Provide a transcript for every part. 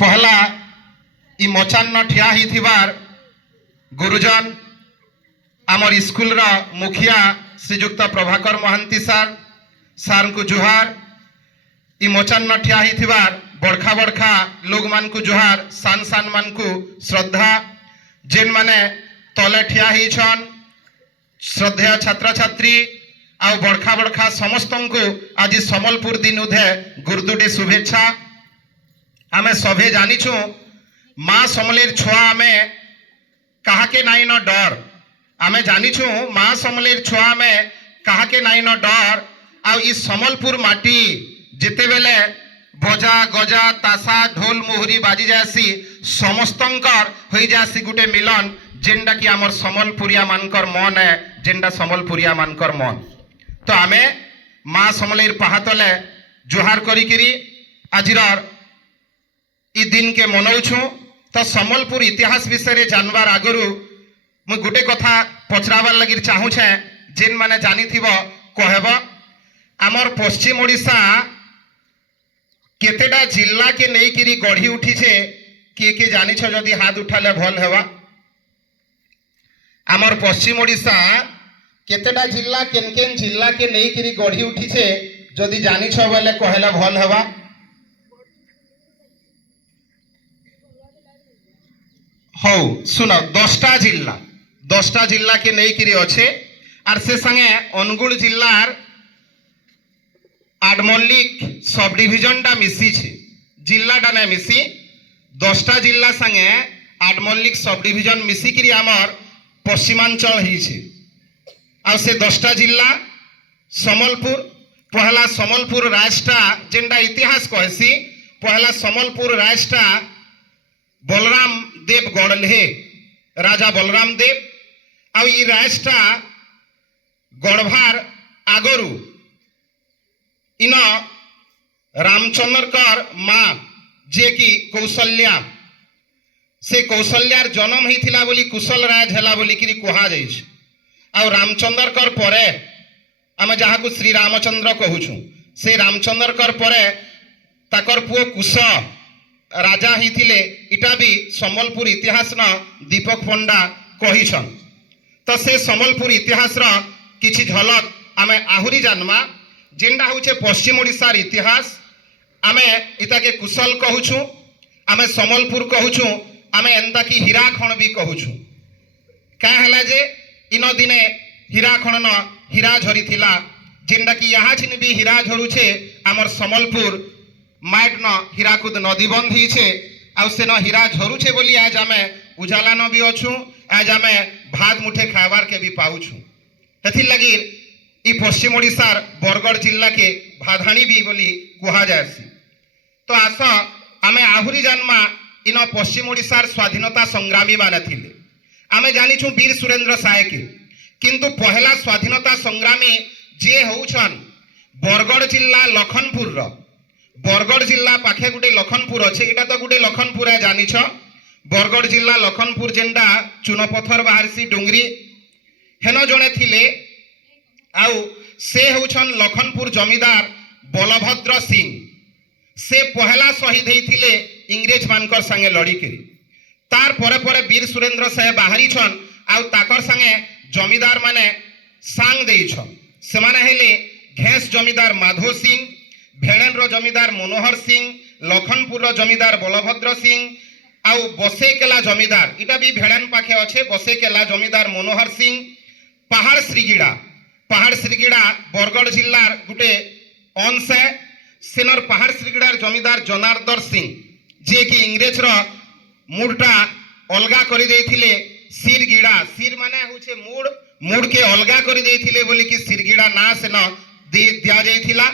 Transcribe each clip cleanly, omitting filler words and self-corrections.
पहला इ मचान ठिया हिथिबार गुरुजन आमर स्कूल मुखिया श्रीजुक्त प्रभाकर महांती सार को जुहार। इ मचान ठिया हिथिबार बड़खा बड़खा लोग मान को जुहार, सान सान मान को श्रद्धा। जेन माने तले ठिया हिछन श्रद्धेय छात्र छात्री आउ बड़खा बड़खा समस्त को आज समलपुर दिन उधे गुरुदुटी शुभेच्छा। आमे सभे जानिछु माँ समलेर छुआ आमे काहाके नाई न डर। आमे जानिछु माँ समलेर छुआ में काहाके नाई न डर। आउ इ समलपुर माटी जिते बेले बजा गजा तासा ढोल मुहुरी बाजी जासी समस्तंकर होई जासी गुटे मिलन जेंडा कि आमर समलपुरिया मानकर मन है, जेंडा समलपुरिया मानकर मन। तो आमे माँ समलेर पहातले जुहार करी आजिर इ दिन के मनौछु। तो समलपुर इतिहास विषय जानवार आगुरु मु गुटे कथा पचराबार लगी चाहूछे, जेन माने जानी थिबो कहब। आमर पश्चिम ओडिशा केतेटा जिला के नहीं किरी गढ़ी उठी छे किए जानी छो जदि हाथ उठाले भल हेवा। आमर पश्चिम ओडिशा केतेटा जिला केन केन जिला के नहीं किरी गढ़ी उठी छे जदि जानी छो बोले कहले भल हेवा। हौ सुन 10टा जिला के नहीं किरी अच्छे और से संगे अनुगुल जिलार आडमल्लिक सब डिविजनटा मिसी छे। जिलाटा ना मिसी 10टा जिला संगे आडमल्लिक सब डिविजन मिसिकी आमर पश्चिमांचल ही छे। आ से 10टा जिला समलपुर पहला समलपुर राजटा जेंडा इतिहास कहसी पहला समलपुर राजटा बलराम देव गढ़ले राजा बलराम देव। आ इ राजटा गढ़भार आगरु इन रामचंद्रकर माँ जे कि कौशल्या से कौशल्यार जन्म होता बोली कुशल राज है बोली कह जाए। आ रामचंद्रकर परे आम जहाँ को श्री रामचंद्र कहूँ से रामचंद्रकर परे ताकर पुओ कुश राजा ही इटा भी समलपुर इतिहास न दीपक पंडा कहीछन। तो से समलपुर इतिहास किछि झलक आमे आहुरी जानमा जेंडा होचे पश्चिम ओडिशार इतिहास। आमे इता के कुशल कहूछु, आमे समलपुर कहूछु, आमे एंता की हीरा खण भी कहूछु। क्या है जे इन दिने हीरा खण न हीरा झरी थिला जेंडा की यहाँ छिन भी हीरा झरुछे आमर समलपुर माइट न हीराकुद नदी बंध ही छे। आ से न हीरा झरुछे बोली आज आमे उजाला न भी अछु, आज आमे भात मुठे खाबार के भी पाउछु। एथि लगी इ पश्चिम ओडिशार बरगढ़ जिला के भाधाणी भी बोली कह जाए। तो आस आमे आहुरी जानमा इन पश्चिम ओडिशार स्वाधीनता संग्रामी माने थिले। आमे जानिछु वीर सुरेंद्र साय के, किंतु पहला स्वाधीनता संग्रामी जे होउछन बरगढ़ जिला लखनपुर रो। बरगढ़ जिला पाखे गुटे लखनपुर अच्छे, इटा तो गुटे लखनपुर है जानिछ। बरगढ़ जिला लखनपुर जेंडा चुनपथर बाहरसी डुंगरी हेन जड़े थिले। आउ से होउछन लखनपुर जमीदार बलभद्र सिंह। से पहला शहीद होइथिले इंग्रेज मानकर संगे लड़ी करी। तार परे परे वीर सुरेंद्र साहे बाहरी छन आउ ताकर संगे जमीदार माने सांग देइछन। से माने हेले घेस जमीदार माधो सिंह, भेड़ेन जमीदार मनोहर सिंह, लखनपुर जमीदार बलभद्र सिंह आउ बसेकेला जमीदार इटा भी भेड़ेन पाखे अच्छे बसेकेला जमीदार मनोहर सिंह। पहाड़ श्रीगिड़ा बरगढ़ जिलार गुटे अंश है। सेनर पहाड़ श्रीगिड़ार जमीदार जनार्दन सिंह जे कि इंग्रेज मुड़टा अलगा करी देथिले सिरगिड़ा। सिर माने होचे मुड़, मुड़ के अलगा करी देथिले बोली कि सिरगिड़ा ना से न दिया जाइथिला।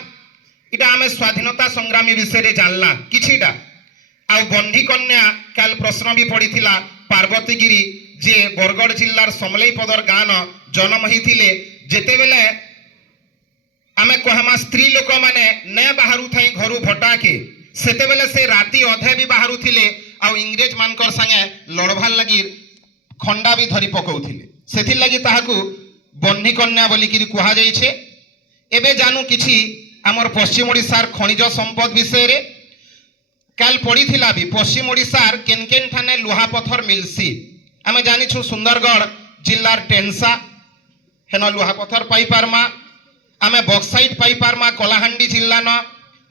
इटा आमे स्वाधीनता संग्रामी विषय रे जानला किछिटा। आ बंधी कन्या काल प्रश्न भी पड़ीथिला पार्वतीगिरी जे बरगढ़ जिलार समलेईपदर गान जन्म होइथिले। जेते बेले आमे कहमा स्त्री लोक माने ने बाहरु थाई घरु भटा के सेते बेले से राती अधे भी बाहरु थिले आ इंग्रेज मानकर संगे लड़भार लगी खंडा भी धरी पकाउथिले। सेथि लगी ताहाकू बन्ही कन्या बोली कि कहा जाइछे। एबे जानू किछि आमर पश्चिम ओडिशार खनिज संपद विषय रे। काल पड़ी थिला भी पश्चिम ओडिशार केन केन ठाने लुहा पत्थर मिलसी आमे जानिछु सुंदरगढ़ जिल्लार टेंसा हेन लुहा पत्थर पाई पारमा आमे बक्साइट पाई पारमा कलाहांडी जिल्ला न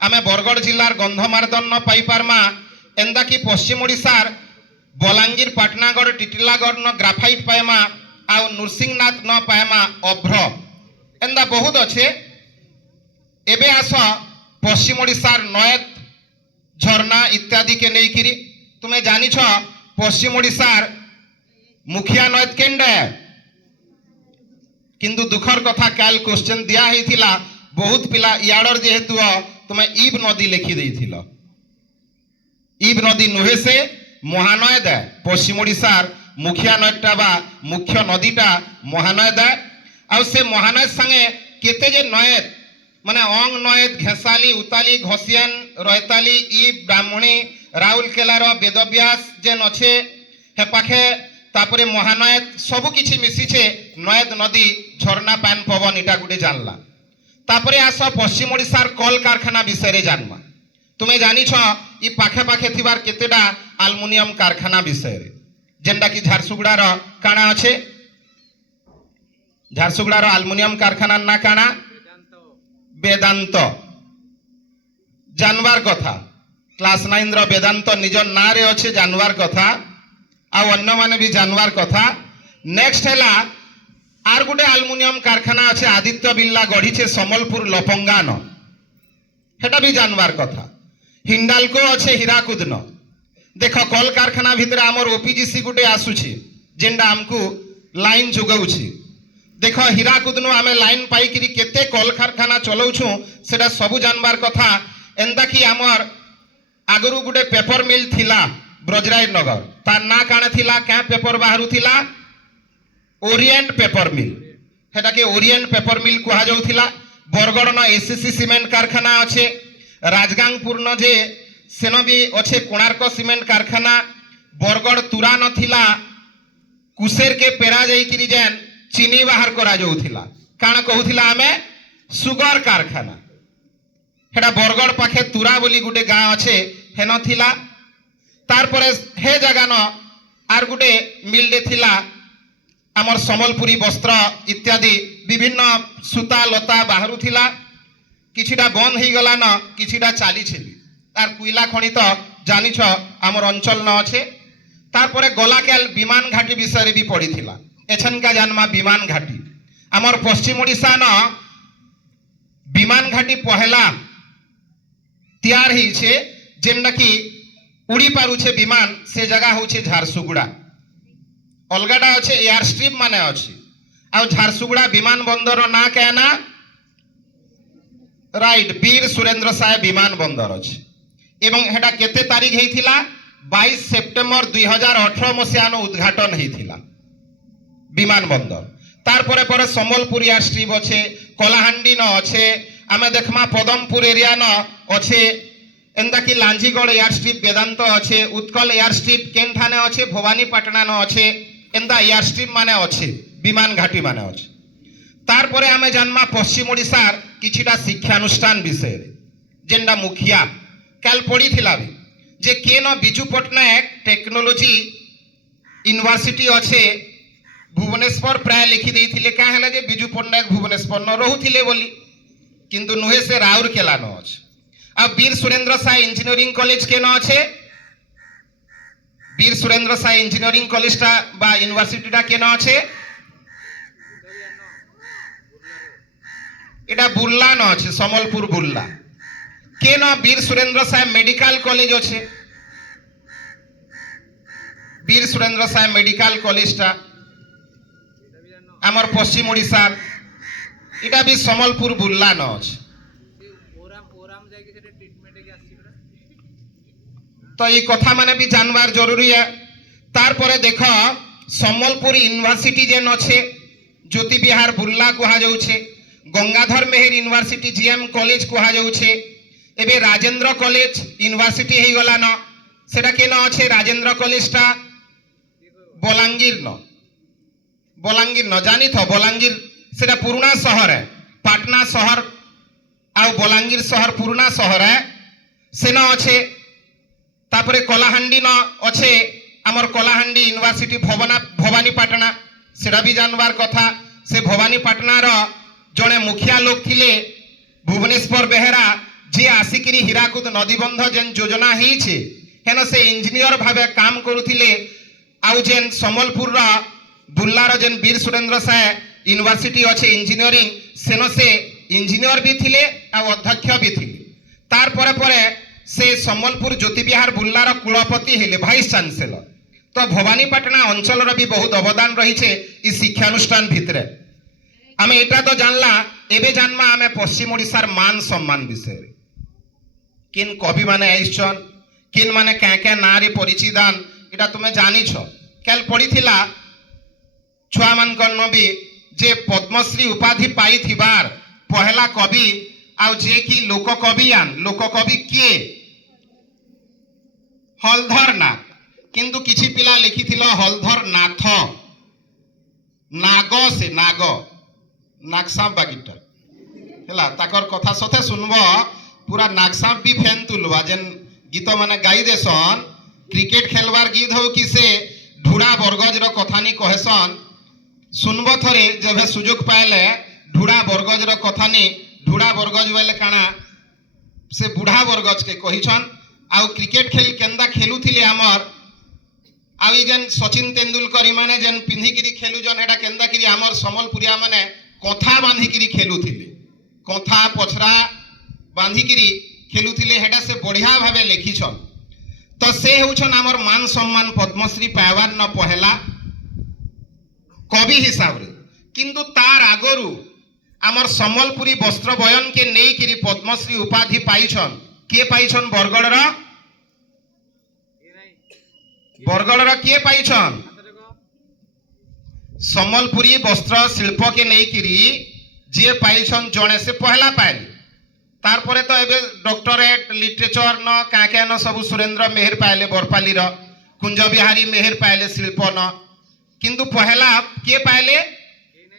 आमे बरगढ़ जिल्लार गंधमार्दन न पाई पारमा एंदा की पश्चिम ओडिशार बलांगीर पाटनागढ़ टिटिलागढ़ न ग्राफाइट पाएमा आउ नृसिंहनाथ न पाएमा अभ्र एंदा बहुत अच्छे एबे आस पश्चिम ओडिशार नयत झरना इत्यादि के नेइकिरी तुम्हें जानिछ पश्चिम ओडिशार मुखिया नयत केंडे किंतु दुखर कथा काल क्वेश्चन दिया हेतिला बहुत पिला याडर जेहेतु तुम्हें ईब नदी लिखि देइथिल ईब नदी नुहे से महानयद पश्चिम ओडिशार मुखिया नयटा बा मुख्य नदीटा महानयद आउ से महानयद संगे केते जे नयत माने अंग नयत घेसाली उताली घसियान रयताली ईब ब्राह्मणी राउरकेलार वेदव्यास जेन अच्छे हे पाखे तापरे महानयत सबु किछि मिसिछे नयत नदी झरना पान पवन इटा गुटे जानला तापरे आस पश्चिम ओडिशार कल कारखाना विषय रे जानमा तुम्हें जानिछ ई पाखे पाखे थिबार केतेडा आलुमिनियम कारखाना विषय रे जेंडा की झारसुगुड़ार काना अच्छे झारसुगुड़ार आलुमिनियम कारखाना ना काना वेदांत जानवार कथा क्लास 9 रो वेदांत निज ना रे अच्छे जानवार कथा आ अन्य माने भी जानवार कथा नेक्स्ट हैला आर गुटे आलुमिनियम कारखाना अच्छे आदित्य बिर्ला गढ़ीचे समलपुर लपंगान हेटा भी जानवार कथा हिंडालको अच्छे हीराकुद न देख कल कारखाना भितर आमर ओपीजीसी गुटे आसुछि जेंडा हमकु लाइन जोगाउछि देख हीराकुद नु आमे लाइन पाइकिरी केते कल कारखाना चलाउछु सेटा सबु जानबार कथा एंदा कि आमर आगरु गुटे पेपर मिल थिला ब्रजराज नगर तार ना काने थिला क्या पेपर बाहरु थिला ओरिएंट पेपर मिल हेटा के ओरिएंट पेपर मिल कुहा जाउथिला बरगड़ न एसीसी सीमेंट कारखाना अच्छे राजगांगपुर न जे सेन भी अच्छे कोणार्क सीमेंट कारखाना बरगड़ तुरा न थिला कुसेर के पेरा जाइकिरी जेन चीनी बाहर करा जाउथिला काना कहउथिला आमे सुगर कारखाना हेटा बरगड़ पाखे तुरा बोली गुटे गाँ अच्छे हेन थिला तार परे हे जगह न आर गुटे मिल दे थिला आमर समलपुरी वस्त्र इत्यादि विभिन्न सूता लता बाहरु थिला किछिटा बंद हो गला न किछिटा चाली छेबी तार कोयला खनि तो जानिछ आमर अंचल न अच्छे तार परे गलाकेल विमान घाटी विषय रे भी पड़ी थिला एछन का जानमा विमान घाटी आमर पश्चिम ओडिशा न विमान घाटी पहला तैयार हिछे जेनटा कि उड़ी पारुछे विमान से जगह होछे झारसुगुड़ा अलगाटा अच्छे एयर स्ट्रिप माने अच्छे आ झारसुगुड़ा विमान बंदर ना कहना राइट वीर सुरेंद्र साय विमान बंदर अच्छे एवं हेटा केते तारीख हेतिला 22 सेप्टेम्बर 2018 मसियानो उद्घाटन हेतिला विमान बंदर तार परे परे समलपुर एयर स्ट्रिप अच्छे कलाहांडी न अच्छे आमे देखमा पदमपुर एरिया न अच्छे एंदा की लांजीगढ़ एयर स्ट्रिप वेदांत अच्छे उत्कल एयर स्ट्रिप केन ठाने अच्छे भवानीपाटना न अच्छे एंदा एयर स्ट्रिप माने अच्छे विमान घाटी माने अच्छे तार परे आमे जानमा पश्चिम ओडिशार किछिटा शिक्षानुष्ठान विषय रे जेंडा मुखिया काल पड़ी थिला भी जे केन बिजू पट्टनायक टेक्नोलॉजी यूनिवर्सिटी अच्छे भुवनेश्वर प्राय लिखि देइथिले का हला जे बिजू पट्टनायक भुवनेश्वर न रहुथिले बोली किंतु नुहे से राउरकेला न अच्छे आ वीर सुरेंद्र साय इंजीनियरिंग कॉलेज केन अच्छे वीर सुरेंद्र साय इंजीनियरिंग कॉलेजटा बा यूनिवर्सिटीटा केन अच्छे एटा बुर्ला न अच्छे समलपुर बुर्ला केन वीर सुरेंद्र साय मेडिकल कॉलेज अच्छे वीर सुरेंद्र साय मेडिकल कॉलेजटा आमर पश्चिम ओडिशा एटा भी समलपुर बुर्ला न अच्छे तो ये कथा माने भी जानवार जरूरी है तार परे देख समलपुर यूनिवर्सिटी जेन अच्छे ज्योति विहार बुर्ला कुहा जाउछे गंगाधर मेहर यूनिवर्सिटी जीएम कॉलेज कुहा जाउछे एबे राजेंद्र कॉलेज यूनिवर्सिटी हे गला न सेटा केन अच्छे राजेंद्र कॉलेजटा बलांगीर न जानी थो बलांगीर सेटा पुराना शहर है पाटना शहर आ बलांगीर शहर पुराना शहर है सेना अच्छे तापरे कलाहांडी न अच्छे आमर कलाहांडी यूनिवर्सिटी भवानीपाटना सेटा भी जानवार कथा से भवानीपाटनार जड़े मुखिया लोक थिले भुवनेश्वर बेहेरा जे आसिकी हीराकुद नदीबंध जेन योजना होइछे हेन से इंजीनियर भावे काम करुथिले आउ जेन सम्बलपुर बुल्लार जेन वीर सुरेंद्र साय यूनिवर्सिटी अच्छे इंजीनियरिंग सेन से इंजीनियर भी थिले आ अध्यक्ष भी थिले तार परे परे से सम्बलपुर ज्योतिबिहार बुल्लार कुलपति हेले भाइस चांसेलर तो भवानीपाटना अंचल भी बहुत अवदान रही इ शिक्षानुष्ठान भितरे आमे एटा तो जानला एबे जानमा आमे पश्चिम ओडिशार मान सम्मान विषय किन कवि माने आइछन किन माने क्या क्या ना रे परिचिदान एटा तुमे जानिछ केल पढ़िथिला छुआ मानकर नबी जे पद्मश्री उपाधि पाई थिबार पहला कवि आउ जे कि लोककवि किए हलधर नाथ किंतु किछि पिला लिखिथिलो हलधर नाथ नाग से नागसाप बागिटा हेला ताकर कथा सथे सुनबो पूरा नागसाप भी फैन तुलवा जेन गीत माने गाई देसन क्रिकेट खेलवार गीत हो कि से ढुड़ा बरगज रो कथानी कहेसन सुनबो थरे जब सुजोग पाइले ढुड़ा बरगज रो कथानी ढुड़ा बरगज वाले काना से बुढ़ा बरगज के कहिछन आउ क्रिकेट खेल केंदा खेलुथिले हमर आउ ई जेन सचिन तेंदुलकर माने जेन पिंधिकिरी खेलुजन एटा केंदा किरी हमर समलपुरिया माने कथा बांधिकिरी खेलुथिले कथा पछरा बांधिकिरी खेलुथिले हेटा से बढ़िया भावे लिखिछन तो से होछन हमर मान सम्मान पद्मश्री पाइबार न पहला कवि हिसाब रे किंतु तार आगरु आमर सम्बलपुरी वस्त्र बयन के नहीं किरी पद्मश्री उपाधि पाइछन के पाइछन बरगढ़ के पाइछन सम्बलपुरी वस्त्र शिल्प के नहीं किरी जे पाइछन जने से पहला पाइल तार परे तो एबे डॉक्टरेट लिटरेचर न काके न सब सुरेंद्र मेहर पाइले बरपाली रो कुंज बिहारी मेहर पाइले शिल्प न किंतु पहला के पाइले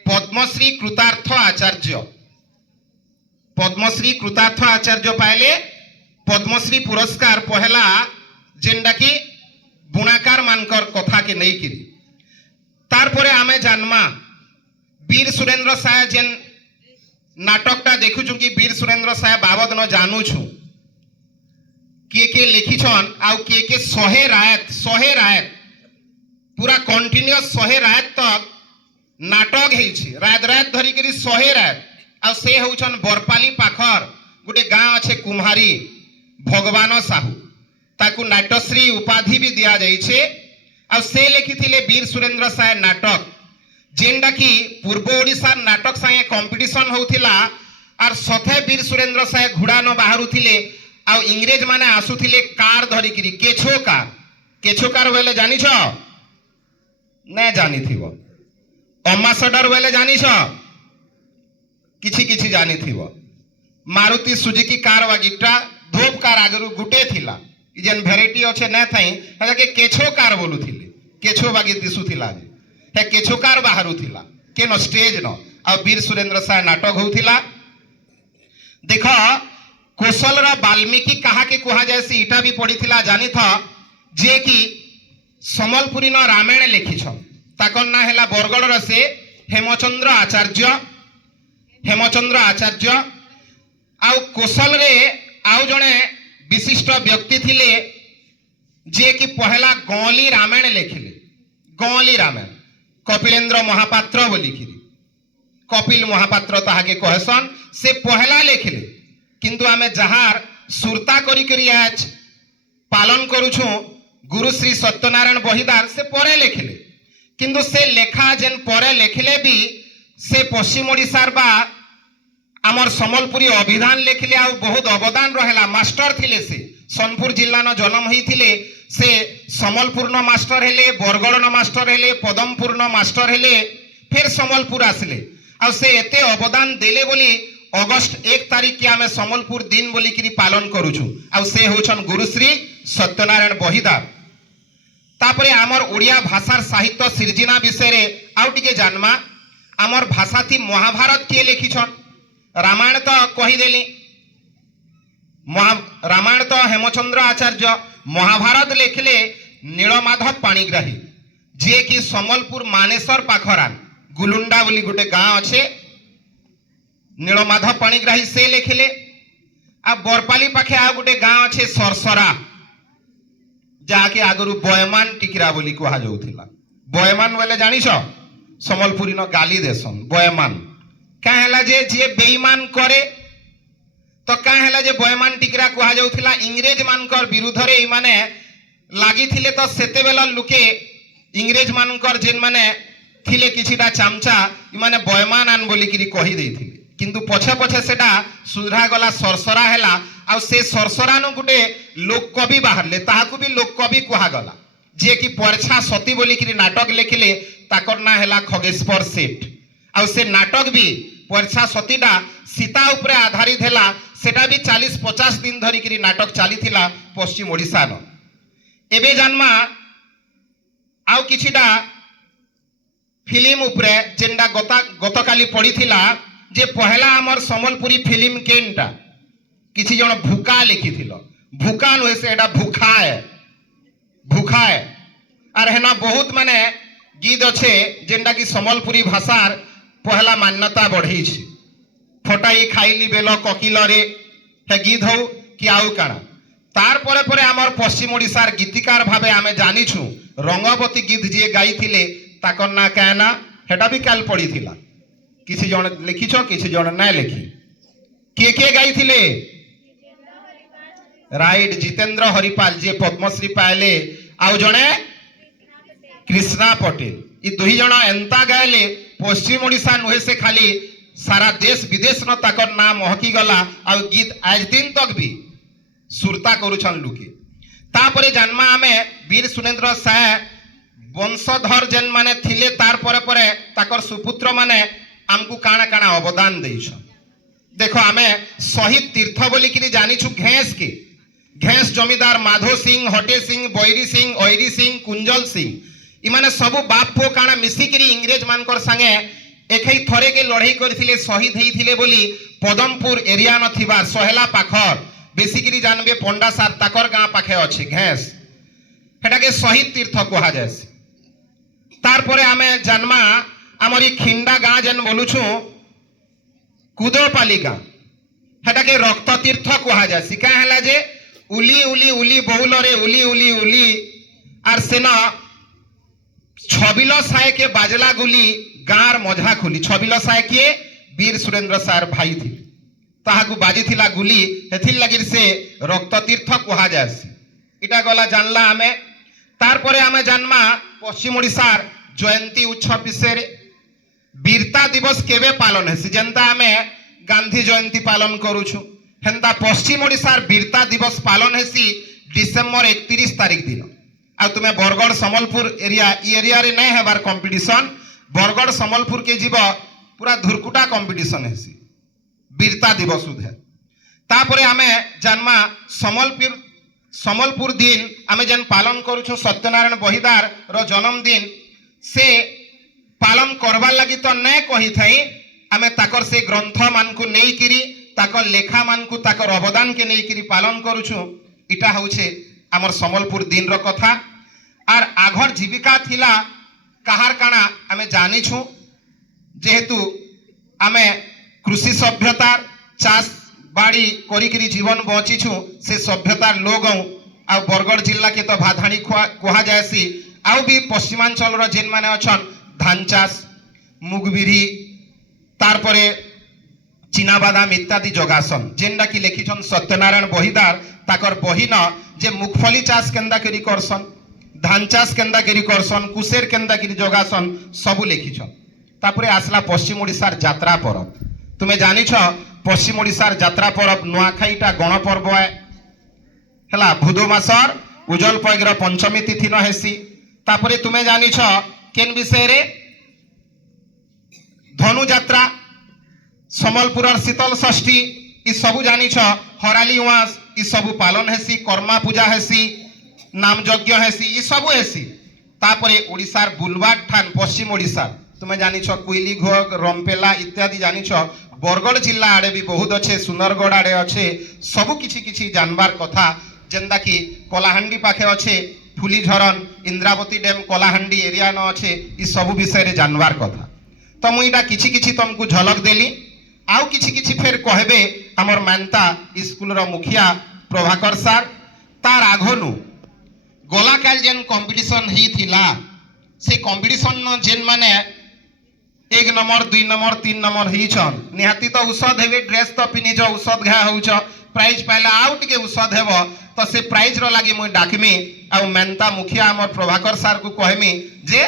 पद्मश्री कृतार्थ आचार्य पाइले पद्मश्री पुरस्कार पहला जेनडा की बुणाकार मानकर कथा के नहीं किरी तार परे आमे जानमा वीर सुरेंद्र साय जेन नाटकटा देखुछु कि वीर सुरेंद्र साय बाबद न जानूछु के लिखिछन आउ के सहे रायत पूरा कंटिन्यूअस 100 रात तक नाटक हेछि रात धरी करी 100 रात आ से होछन बरपाली पाखर गोटे गाँ अच्छे कुम्हारी भगवान साहू ताकू नाट्यश्री उपाधि भी दिया जाइछे आ से लिखिथिले वीर सुरेंद्र साय नाटक जेनडा कि पूर्व ओडिशा नाटक संगे कंपटीशन होउथिला आर सथे वीर सुरेंद्र साय घुड़ा न बाहरुथिले आ इंग्रेज माने आसुथिले कार धरी करी केछो कार बेले जानिछ न जानी थिबो अम्बासडर बेले जानिछ किछि जानी थिबो मारुति सुजुकी कार वागिटा धोप कार आगरु गुटे थिला ई जेन भेराइटी अच्छे न थाई हेला के केछो कार बोलुथिले केछो बागी दिसुथिला हे केछो कार बाहरुथिला के न स्टेज न आ वीर सुरेंद्र साय नाटक होउथिला देख कौशल रा वाल्मीकि कहा के कहा जाय से इटा भी पढ़िथिला जानी था जे कि सम्बलपुरी न रामायण लिखिछ ताकर ना हेला बरगढ़ से हेमचंद्र आचार्य आउ कौशल रे आउ जने विशिष्ट व्यक्ति थिले जे कि पहला गौली रामायण लिखिले गौली रामायण कपिलेन्द्र महापात्र बोली कपिल महापात्र ताहाके कहसन से पहला लिखिले किंतु आमे जहार सुरता करी करी आज पालन करूछु गुरु श्री सत्यनारायण बहिदार से परे लिखिले किंतु से लेखा जेन परे लिखिले भी से पश्चिम ओडिशार बा आमर सम्बलपुरी अभिधान लिखिले आ बहुत अवदान रहेला मास्टर थिले से सोनपुर जिल्ला न जन्म होइथिले से सम्बलपुर न मास्टर हेले बरगढ़ न मास्टर हेले पदमपुर न मास्टर हेले फिर सम्बलपुर आसले आ से एते अवदान देले बोली अगस्त 1 तारीख के आमे सम्बलपुर दिन बोली किरी पालन करूछु आ से होछन गुरुश्री सत्यनारायण बहिदार तापरे आमर ओडिया भाषार साहित्य सिरजिना विषय रे आउ टिके जानमा आमर भाषा थी महाभारत के लिखिछन रामायण तो कही देली रामायण तो हेमचंद्र आचार्य महाभारत लिखले नीलमाधव पाणिग्राही जे कि सम्बलपुर मानेसर पाखरान गुलुंडा बोली गोटे गाँ अच्छे नीलमाधव पाणिग्राही से लिखले आ बरपाली पाखे आ गोटे गाँ अच्छे सरसरा जहाँकि आगु बयमान टिकरा बोली कह जाऊला बयमान बोले जानिछ सम्बलपुरी न गाली देसन बयमान क्या है जे जे बेईमान करे तो क्या है जे बयमान टिकरा कह जाऊला इंग्रेज मानकर विरुद्ध रे माने लागी थिले तो सेते बेला लुके इंग्रेज मानकर जेन माने थिले किछिटा चामचा इमाने बयमान आन बोली किरी कहि देथिले किंतु पछे पछे सेटा सुधरा गला सरसरा हैला आ से सरसरा नु गुटे लोक कवि बाहरले ताहाकु भी लोक कवि कहा गला जे कि परछा सती बोली किरी नाटक लिखिले ताकर ना हैला खगेश्वर सेठ आ से नाटक भी परछा सतीटा सीता उपरे आधारित हैला सेटा भी 40-50 दिन धरी किरी नाटक चलीथिला पश्चिम ओडिसा न एबे जन्मा आउ किछिटा फिल्म उपरे जेंडा गतकाली पड़ीथिला जे पहला आमर सम्बलपुरी फिल्म केनटा किछि जण भूका लिखिथिलो भूका नुहे से एटा भूखाए आर हेना बहुत माने गीत अच्छे जेंडा कि सम्बलपुरी भाषार पहला मान्यता बढ़ी फटाई खाइली बेल ककिल रे हे गीत हो कि आउ काना तार परे परे आमर पश्चिम ओडिशार गीतिकार भावे आमे जानिछु रंगवती गीत जे गाइथिले ताकर ना कहना हेटा भी काल पड़ीथिला किसी जण लिखिछ किसी जण ना लिखि के गाइथिले राइट जितेंद्र हरिपाल जे पद्मश्री पाइले आउ जणे कृष्णा पटेल ई दुही जण एंता गायले पश्चिम ओडिशा नुहे से खाली सारा देश विदेश न ताकर नाम महकी गला आ गीत आज दिन तक भी सुरता करूछन लुके तापरे जन्मा आमे वीर सुरेंद्र साय वंशधर जेन माने थिले तार परे परे ताकर सुपुत्र माने हमकु काना काना अवदान देइछ देखो आमे शहीद तीर्थ बोली कि जानिछु घेस के घेस जमीदार माधो सिंह हटे सिंह बैरी सिंह ओइरी सिंह कुंजल सिंह इमाने सबु बाप पो काना मिसिकिरी इंग्रेज मानकर संगे एखै थरे के लड़ाई करथिले शहीद हेइथिले बोली पदमपुर एरिया न थिबा सहेला पाखर बेसिकरी जानबे पंडा सार ताकर गाँ पाखे अच्छे घेस हेटाके शहीद तीर्थ कहा जाए तार परे आमे जन्मा आमरी खिंडा गाँ जेन बोलुछु कुदोपाली गाँ हेटाके रक्त तीर्थ कहा जाए क्या है जे उली उली उली बहुल रे उली उली उली आर सेना छबिल साय के बाजला गुली गाँर मझा खुली छबिल साय के वीर सुरेंद्र सार भाई थी ताहाकु बाजी थिला गुली हेथिल लागिर से रक्त तीर्थ कहा जाए इटा गला जानला आमे तार परे आमे जन्मा पश्चिम ओडिशार जयंती उत्सव विषय वीरता दिवस केवे पालन हेसी जेंता आमे गांधी जयंती पालन करूछु हेंता पश्चिम ओडिशार वीरता दिवस पालन हेसी डिसेंबर 31 तारिख दिन आ तुमे बरगढ़ सम्बलपुर एरिया रे नै हेबार कंपटीशन बरगढ़ सम्बलपुर के जीव पूरा धुरकुटा कंपटीशन हेसी वीरता दिवस उधे तापरे आमे जन्मा सम्बलपुर दिन आमे जन पालन करूछु सत्यनारायण बहिदार रो जन्मदिन से पालन करबार लगी तो नै कही थाई आमे ताकर से ग्रंथ मानकु नेई किरी ताकर लेखा मानकु ताकर अवदान के नेई किरी पालन करूछु इटा होउछे हमर सम्बलपुर दिन रो कथा आर आघर जीविका थिला काहार काना आमे जानिछु जेहेतु आमे कृषि सभ्यतार चाष बाड़ी करी जीवन बचिछु से सभ्यतार लोग आ बरगढ़ जिला के तो भाधाणी कहा जाएसी आउ भी पश्चिमांचल रो जेन माने अछन धान चाष मुगबिरी तार परे चीना बादाम इत्यादि जगासन जेनडा की लिखिछन सत्यनारायण बहिदार ताकर बहिन जे मुगफली चाष केंदा करी करसन धान चाष केंदा करी करसन कुसेर केंदा करी जगासन सबु लिखिछन तापरे आसला पश्चिम ओडिशार यात्रा परब तुमे जानिछ पश्चिम ओडिशार यात्रा परब नुआखाईटा गण पर्व हैला भूदो मासर उजल पैग्र पंचमी तिथि न हेसी तापरे तुमे जानिछ केन विषय रे धनु यात्रा सम्बलपुरर शीतल षष्ठी इ सबु जानिछ हराली उआस इ सबु पालन हेसी कर्मा पूजा हेसी नाम यज्ञ हेसी इ सबु हेसी तापरे ओडिशार बुलवाड ठान पश्चिम ओडिशा तुमे जानिछ कोइली घोग रंपेला इत्यादि जानिछ बरगढ़ जिला आड़े भी बहुत अच्छे सुंदरगढ़ आड़े अच्छे सबु किछि किछि जानबार कथा जेनता कि कलाहांडी पाखे अच्छे फुलीझरन इंद्रावती डैम कलाहांडी एरिया न अच्छे इ सब विषय रे जानवार कथा तो मुईटा किछि किछि तुमको झलक देली आउ किछि किछि फेर कहबे हमर मानता स्कूल रो मुखिया प्रभाकर सर तार आघनु गला काल जेन कंपटीशन ही थिला से कंपटीशन न जेन माने 1 नंबर 2 नंबर 3 नंबर ही छन निहाती तो औषध हेबे ड्रेस तो पिनि जो औषध घा होउछ प्राइज पाइला आउ टिके औषध हेबो तो से प्राइज रो लागि मुई डाकमी आ मेनता मुखिया हमर प्रभाकर सर को कहमी जे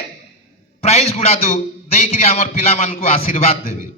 प्राइज गुडा दु देई करी हमर पिला मान को आशीर्वाद देबे।